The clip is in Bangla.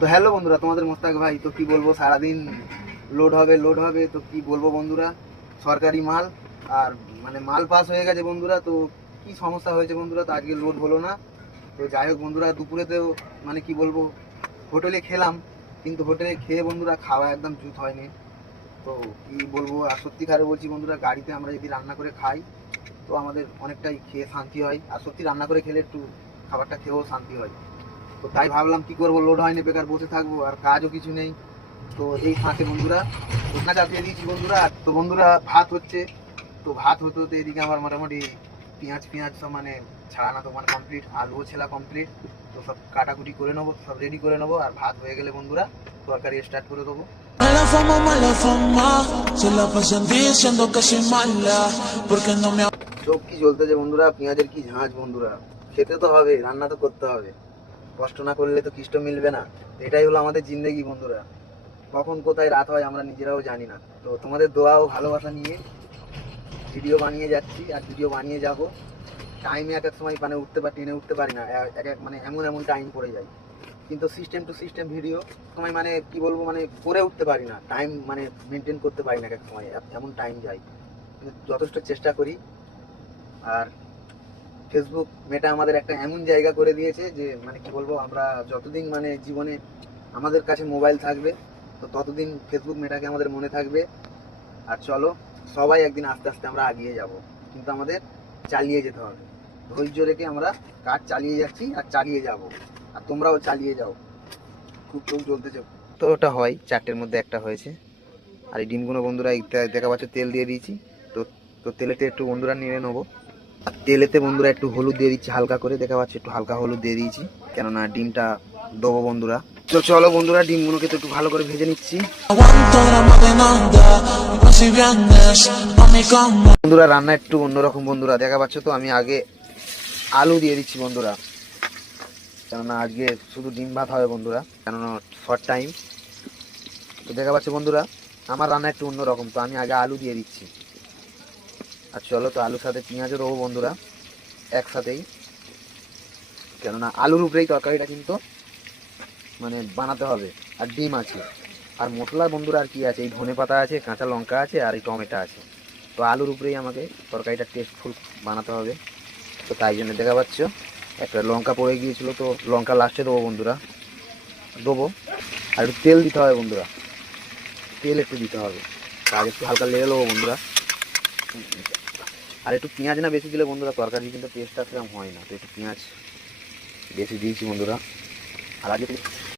তো হ্যালো বন্ধুরা, তোমাদের মোস্তাক ভাই। তো কি বলবো, সারাদিন লোড হবে তো কি বলবো বন্ধুরা, সরকারি মাল। আর মানে মাল পাস হয়ে গেছে বন্ধুরা। তো কি সমস্যা হয়েছে বন্ধুরা, তো আজকে লোড হলো না। তো যাই হোক বন্ধুরা, দুপুরেতেও মানে কি বলবো, হোটেলে খেলাম, কিন্তু হোটেলে খেয়ে বন্ধুরা খাওয়া একদম জুত হয়নি। তো কি বলবো, আর সত্যিকারে বলছি বন্ধুরা, গাড়িতে আমরা যদি রান্না করে খাই তো আমাদের অনেকটাই খেয়ে শান্তি হয়। আর সত্যি রান্না করে খেলে একটু খাবারটা খেয়েও শান্তি হয়। তো তাই ভাবলাম কি করবো, লোড হয়নি, বেকার বসে থাকবো আর কাজও কিছু নেই। তো এই ফাঁকে বন্ধুরা ঢোকনা চাপিয়ে দিয়েছি বন্ধুরা। তো বন্ধুরা ভাত হচ্ছে। তো ভাত হতে হতে এদিকে আমার মোটামুটি পেঁয়াজ সব মানে ছাড়ানো তো মানে কমপ্লিট, আলুও ছেলা কমপ্লিট। তো সব কাটাকুটি করে নেবো, সব রেডি করে নেবো। আর ভাত হয়ে গেলে বন্ধুরা তরকারি স্টার্ট করে দেবো। Mala fama, se la pasan diciendo que soy mala, porque no me চোখ কি জ্বলতেছে বন্ধুরা, পেঁয়াজের কি ঝাঁঝ বন্ধুরা। খেতে তো হবে, রান্না তো করতে হবে, কষ্ট না করলে তো কৃষ্ট মিলবে না। এটাই হলো আমাদের জিন্দেগি বন্ধুরা। কখন কোথায় রাত হয় আমরা নিজেরাও জানি না। তো তোমাদের দোয়া ও ভালোবাসা নিয়ে ভিডিও বানিয়ে যাচ্ছি আর ভিডিও বানিয়ে যাব। টাইমে এক এক সময় মানে টেনে উঠতে পারি না, এক এক মানে এমন টাইম পড়ে যায়। কিন্তু সিস্টেম টু সিস্টেম ভিডিও সময় মানে কি বলবো, মানে করে উঠতে পারি না, টাইম মানে মেনটেন করতে পারি না, এক এক সময় এমন টাইম যায়। কিন্তু যথেষ্ট চেষ্টা করি। আর ফেসবুক মেটা আমাদের একটা এমন জায়গা করে দিয়েছে যে মানে কি বলবো, আমরা যতদিন মানে জীবনে আমাদের কাছে মোবাইল থাকবে তো ততদিন ফেসবুক মেটাকে আমাদের মনে থাকবে। আর চলো সবাই একদিন আস্তে আস্তে আমরা এগিয়ে যাব, কিন্তু আমাদের চালিয়ে যেতে হবে। ধৈর্য রেখে আমরা কাজ চালিয়ে যাচ্ছি আর চালিয়ে যাব। আর তোমরাও চালিয়ে যাও, খুব চোখ জ্বলতেছে। তো ওটা হয়, চারটের মধ্যে একটা হয়েছে। আর এই ডিমগুলো বন্ধুরা দেখা পাচ্ছ তেল দিয়ে দিয়েছি। তো তো তেলেতে একটু বন্ধুরা নিয়ে নেবো। আর তেলেতে বন্ধুরা একটু হলুদ দিয়ে দিচ্ছি হালকা করে, দেখা পাচ্ছি একটু হালকা হলুদ দিয়ে দিয়েছি, কেননা ডিমটা দেবো বন্ধুরা। তো চলো বন্ধুরা, ডিমগুলোকে তো একটু ভালো করে ভেজে নিচ্ছি aguanto drama de nada, no si vienes a mi cama. বন্ধুরা। রান্না একটু অন্যরকম বন্ধুরা, দেখা পাচ্ছ তো আমি আগে আলু দিয়ে দিচ্ছি বন্ধুরা, কেননা আজকে শুধু ডিম ভাত হবে বন্ধুরা, কেননা শর্ট টাইম। তো দেখা পাচ্ছ বন্ধুরা, আমার রান্না একটু অন্যরকম, তো আমি আগে আলু দিয়ে দিচ্ছি। আর চলো, তো আলুর সাথে পেঁয়াজও দেবো বন্ধুরা একসাথেই, কেননা আলুর উপরেই তরকারিটা কিন্তু মানে বানাতে হবে। আর ডিম আছে, আর মশলা বন্ধুরা আর কি আছে, এই ধনে পাতা আছে, কাঁচা লঙ্কা আছে, আর এই টমেটো আছে। তো আলুর উপরেই আমাকে তরকারিটা টেস্টফুল বানাতে হবে। তো তাই জন্য দেখা পাচ্ছ একটা লঙ্কা পড়ে গিয়েছিল, তো লঙ্কা লাস্টে দেবো বন্ধুরা, দেবো। আর একটু তেল দিতে হবে বন্ধুরা, তেল একটু দিতে হবে, আর একটু হালকা লেগে দেবো বন্ধুরা। আর একটু পেঁয়াজ না বেশি দিলে বন্ধুরা তরকারি কিন্তু টেস্টটা সেরকম হয় না। তো একটু পেঁয়াজ বেশি দিয়েছি বন্ধুরা। আর আজকে